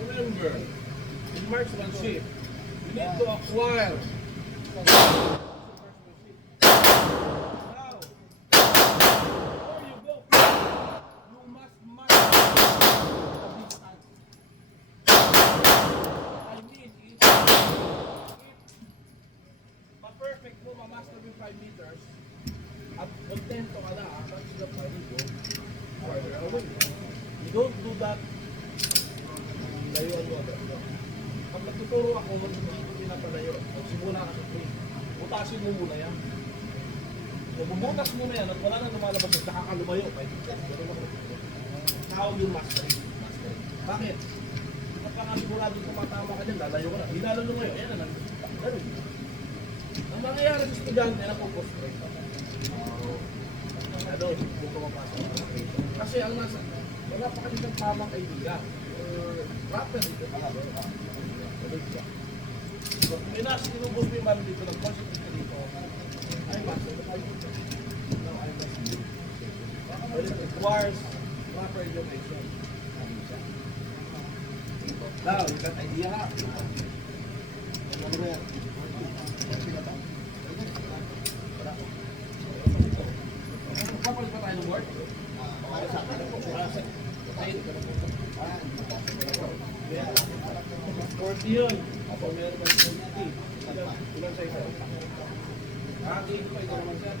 Remember, in marksmanship, you need to acquire. Now, before you go, you must mark the distance. I mean, if ma-perfect mo, ma-master yung 5 meters, at kontento ka na, that's the point you go farther away. You don't do that, layuan mo agad. Pag nagtuturo ako, hindi pinapalayo. Pag simula ka sa 3, butasin mo muna yan. Kung bumutas mo na yan at wala nang lumalabas at nakakalumayo, tawag yung mastery. Bakit? Kapag sigurado tumatama ka dyan, lalayo ka na. Hindi na lumayo, yan na lang. Ang mangyayari sa estudyante na po-postrate. Ano, kung pumapasok ang postrate. Kasi ang nasa, wala pa kasi ng tamang idea. Rapper dito. So, kung inubos mo yung mali dito, nag-concentrate ka dito, I must say, now I must do. But it requires proper education. Now, you got idea ha? Ano ba yan? Kapag pa tayo ng word? Para sa akin. Para sa akin. 40 yun. Ako meron ng 20. Ilan sa isa? Ito pa ito naman siya.